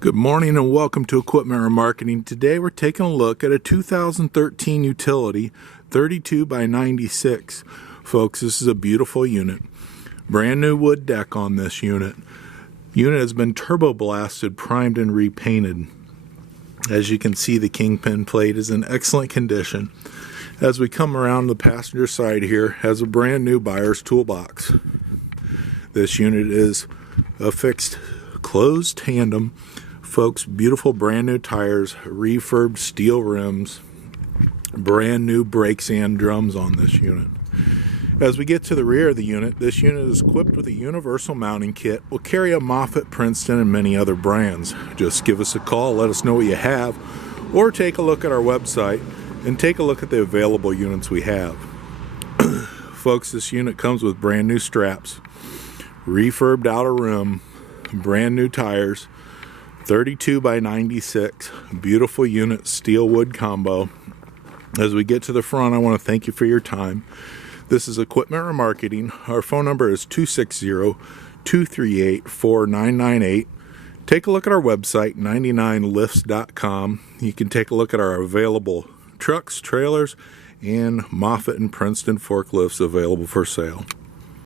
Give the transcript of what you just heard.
Good morning and welcome to Equipment Remarketing. Today we're taking a look at a 2013 utility 32 by 96. Folks, this is a beautiful unit. Brand new wood deck on this unit. Unit has been turbo blasted, primed, and repainted. As you can see, the kingpin plate is in excellent condition. As we come around the passenger side here, has a brand new buyer's toolbox. This unit is a fixed closed tandem. Folks, beautiful brand new tires, refurbed steel rims, brand new brakes and drums on this unit. As we get to the rear of the unit, this unit is equipped with a universal mounting kit. Will carry a Moffett, Princeton, and many other brands. Just give us a call, let us know what you have, or take a look at our website and take a look at the available units we have. Folks, this unit comes with brand new straps, refurbed outer rim, brand new tires, 32 by 96, beautiful unit, steel wood combo. As we get to the front, I want to thank you for your time. This is Equipment Remarketing. Our phone number is 260-238-4998. Take a look at our website, 99lifts.com. You can take a look at our available trucks, trailers, and Moffett and Princeton forklifts available for sale.